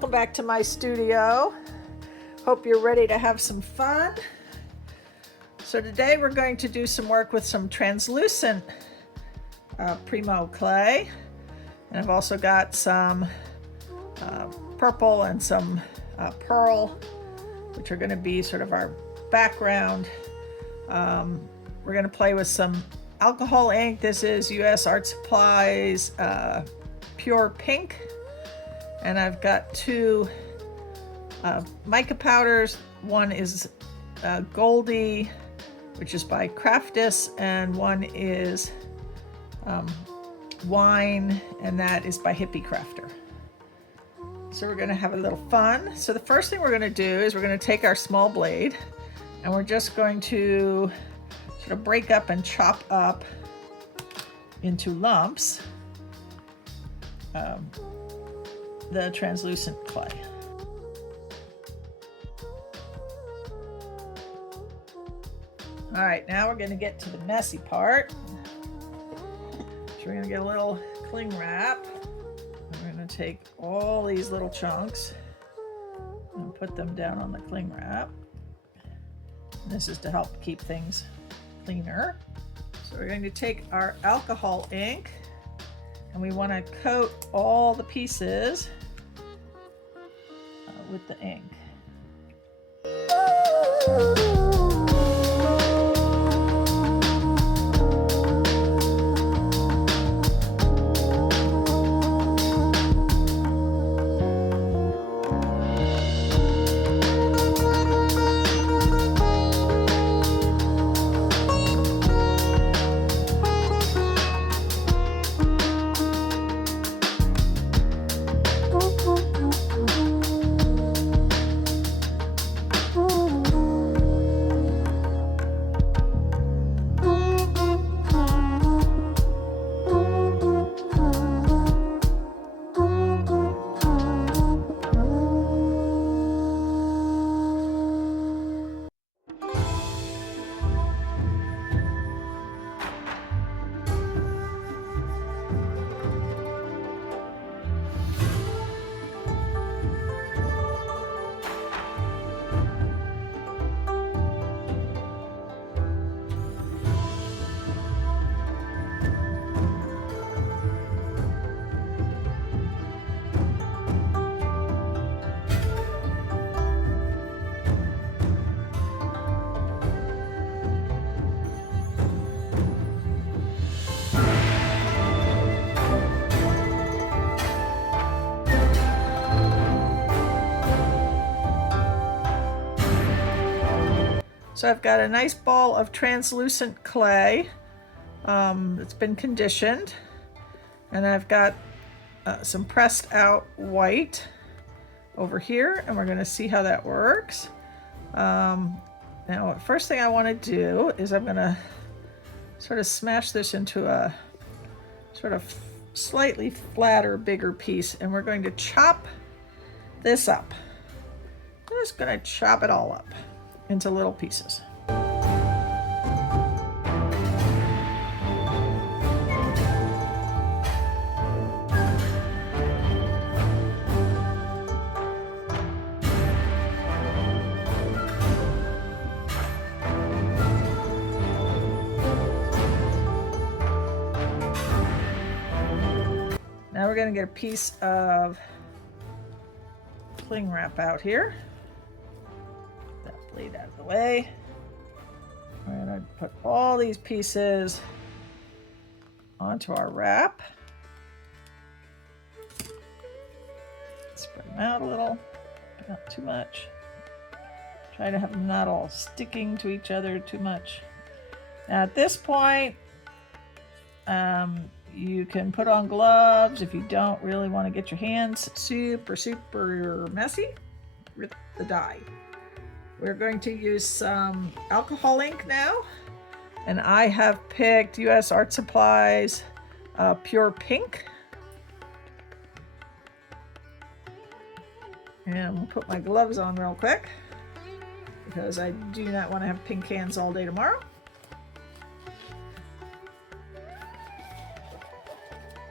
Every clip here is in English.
Welcome back to my studio. Hope you're ready to have some fun. So today we're going to do some work with some translucent Premo clay. And I've also got some purple and some pearl, which are going to be sort of our background. We're going to play with some alcohol ink. This is US Art Supplies Pure Pink. And I've got two mica powders. One is Goldie, which is by Craftiss, and one is Wine, and that is by Hippie Crafter. So we're going to have a little fun. So the first thing we're going to do is we're going to take our small blade and we're just going to sort of break up and chop up into lumps the translucent clay. All right, now we're going to get to the messy part. So we're going to get a little cling wrap. We're going to take all these little chunks and put them down on the cling wrap. And this is to help keep things cleaner. So we're going to take our alcohol ink and we want to coat all the pieces with the ink. So I've got a nice ball of translucent clay that's been conditioned, and I've got some pressed out white over here, and we're going to see how that works. Now, first thing I want to do is I'm going to sort of smash this into a sort of slightly flatter, bigger piece, and we're going to chop this up. I'm just going to chop it all up into little pieces. Now we're going to get a piece of cling wrap out here. Blade out of the way. We're going to put all these pieces onto our wrap. Spread them out a little, not too much. Try to have them not all sticking to each other too much. Now at this point, you can put on gloves if you don't really want to get your hands super messy with the dye. We're going to use some alcohol ink now, and I have picked US Art Supplies Pure Pink. And we'll put my gloves on real quick because I do not want to have pink hands all day tomorrow.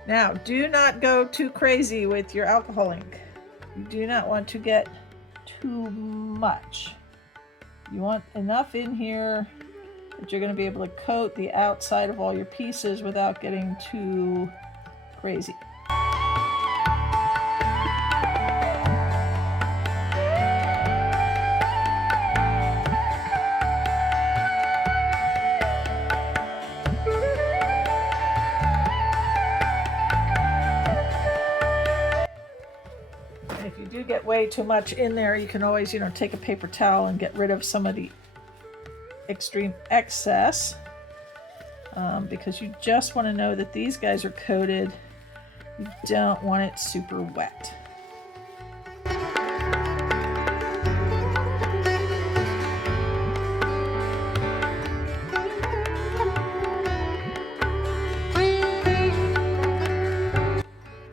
Now, do not go too crazy with your alcohol ink. You do not want to get too much. You want enough in here that you're going to be able to coat the outside of all your pieces without getting too crazy. And if you do get way too much in there, you can always, take a paper towel and get rid of some of the extreme excess, because you just want to know that these guys are coated. You don't want it super wet.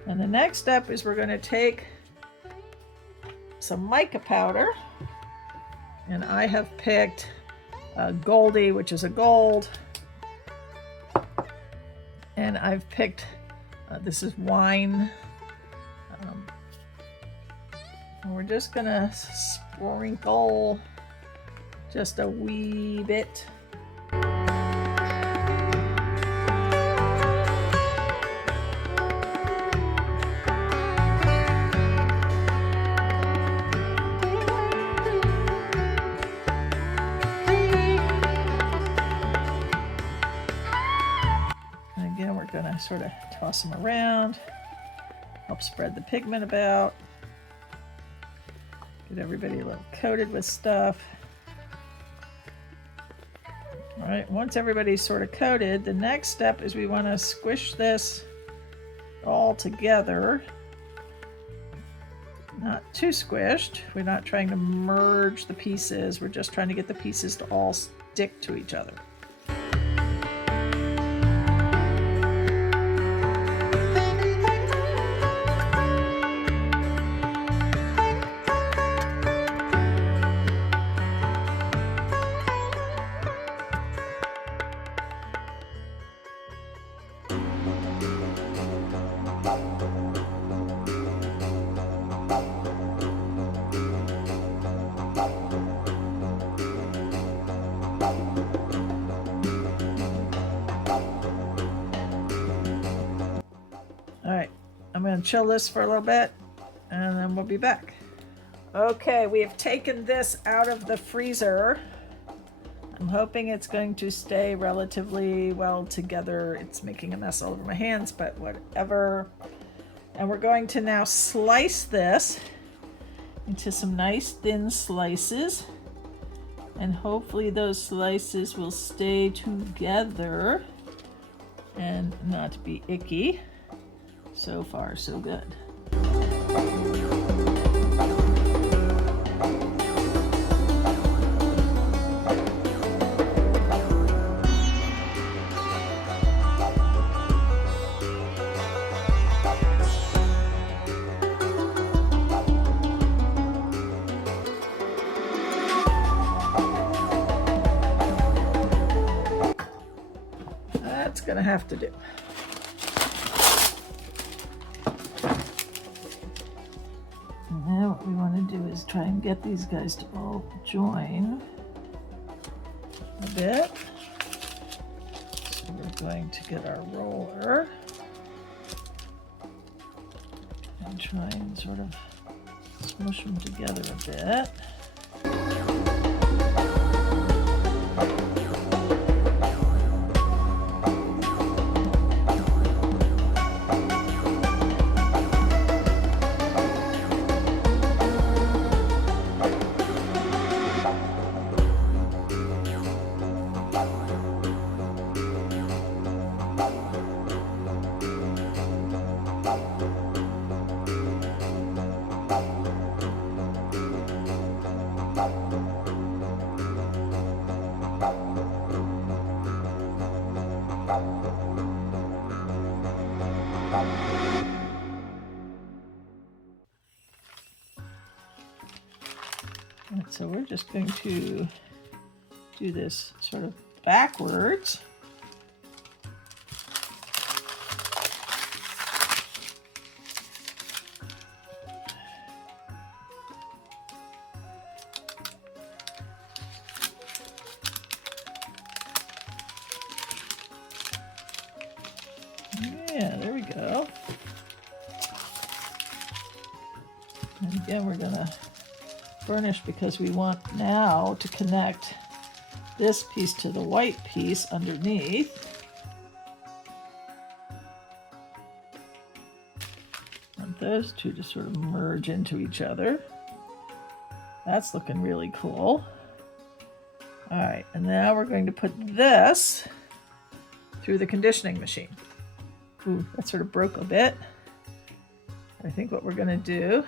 And the next step is we're going to take some mica powder, and I have picked Goldie, which is a gold, and I've picked this is wine, and we're just gonna sprinkle just a wee bit. Gonna sort of toss them around, help spread the pigment about, get everybody a little coated with stuff. All right, once everybody's sort of coated, the next step is we want to squish this all together. Not too squished. We're not trying to merge the pieces. We're just trying to get the pieces to all stick to each other. Alright, I'm going to chill this for a little bit and then we'll be back. Okay, we have taken this out of the freezer. I'm hoping it's going to stay relatively well together. It's making a mess all over my hands, but whatever. And we're going to now slice this into some nice thin slices. And hopefully those slices will stay together and not be icky. So far, so good. That's gonna have to do. Now what we want to do is try and get these guys to all join a bit. So we're going to get our roller and try and sort of smush them together a bit. So we're just going to do this sort of backwards. Yeah, there we go. And again, we're gonna burnish because we want now to connect this piece to the white piece underneath. Want those two to sort of merge into each other. That's looking really cool. All right, and now we're going to put this through the conditioning machine. Ooh, that sort of broke a bit. I think what we're gonna do,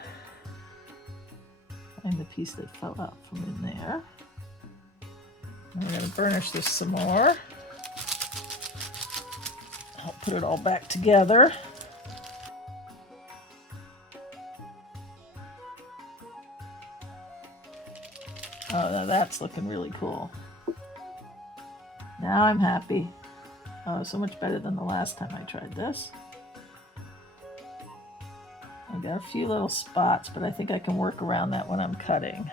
find the piece that fell out from in there. And we're gonna burnish this some more. I'll put it all back together. Oh, now that's looking really cool. Now I'm happy. Oh, so much better than the last time I tried this. I got a few little spots, but I think I can work around that when I'm cutting.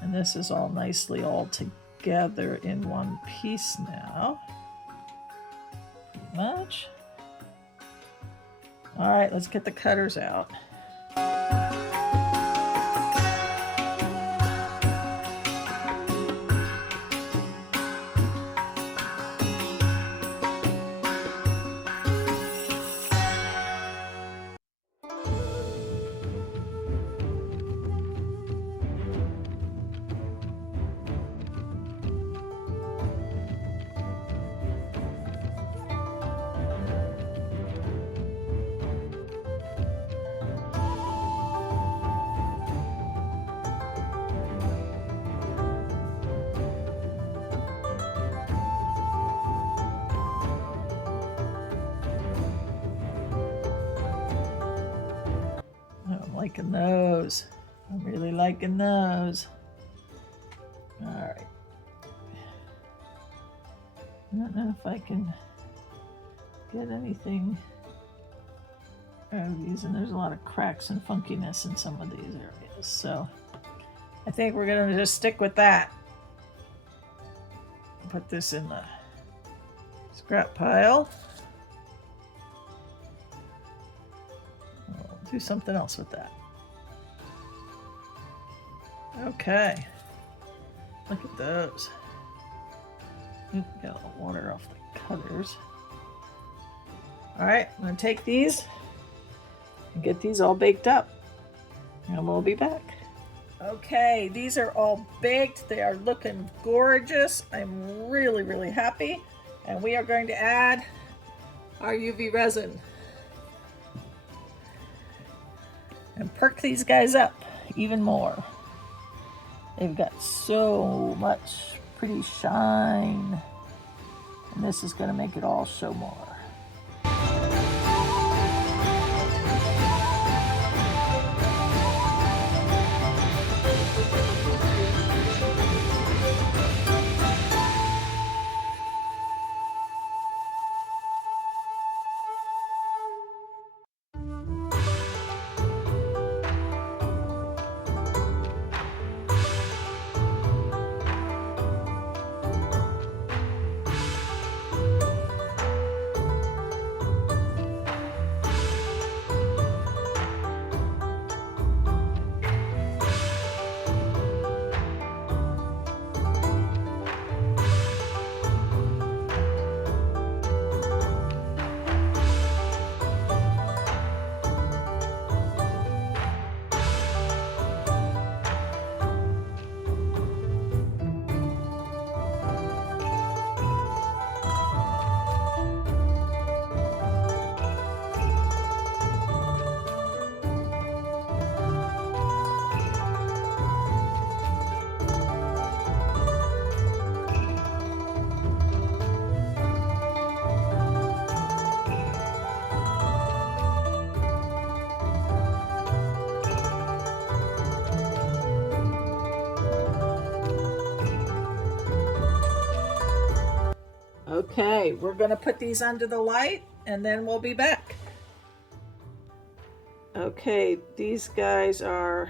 And this is all nicely all together in one piece now. Pretty much. All right, let's get the cutters out. I'm liking those. I'm really liking those. All right. I don't know if I can get anything out of these, and there's a lot of cracks and funkiness in some of these areas. So I think we're gonna just stick with that. Put this in the scrap pile. I'll do something else with that. Okay, look at those. Oop, got a little water off the cutters. All right, I'm gonna take these and get these all baked up, and we'll be back. Okay, these are all baked. They are looking gorgeous. I'm really, really happy. And we are going to add our UV resin and perk these guys up even more. They've got so much pretty shine, and this is going to make it all show more. Okay, we're going to put these under the light and then we'll be back. Okay, these guys are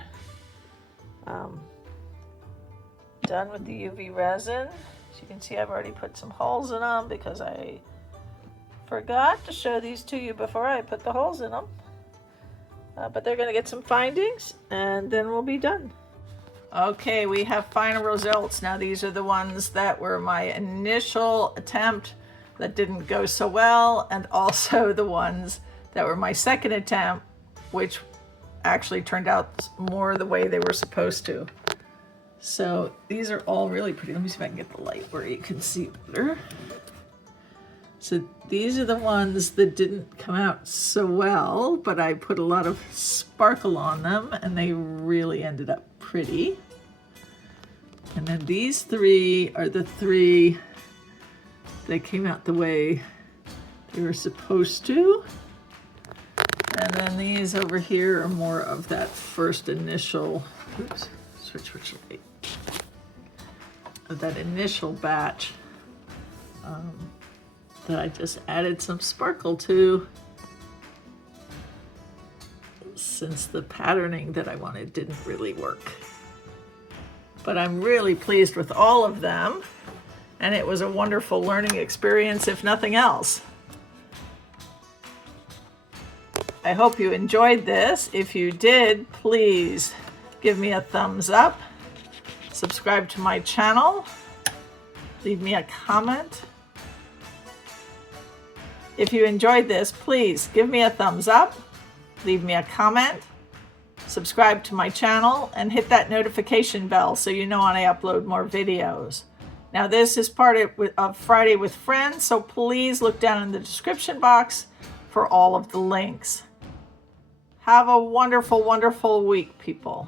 done with the UV resin. As you can see, I've already put some holes in them because I Forgot to show these to you before I put the holes in them. But they're going to get some findings and then we'll be done. Okay, we have final results. Now these are the ones that were my initial attempt that didn't go so well, and also the ones that were my second attempt, which actually turned out more the way they were supposed to. So these are all really pretty. Let me see if I can get the light where you can see better. So these are the ones that didn't come out so well, but I put a lot of sparkle on them and they really ended up pretty. And then these three are the three that came out the way they were supposed to. And then these over here are more of that first initial, oops, switch light, of that initial batch that I just added some sparkle to, since the patterning that I wanted didn't really work. But I'm really pleased with all of them, and it was a wonderful learning experience, if nothing else. I hope you enjoyed this. If you did, please give me a thumbs up, subscribe to my channel, leave me a comment. If you enjoyed this, please give me a thumbs up, leave me a comment, subscribe to my channel, and hit that notification bell so you know when I upload more videos. Now this is part of Friday with Friends, so please look down in the description box for all of the links. Have a wonderful, wonderful week, people.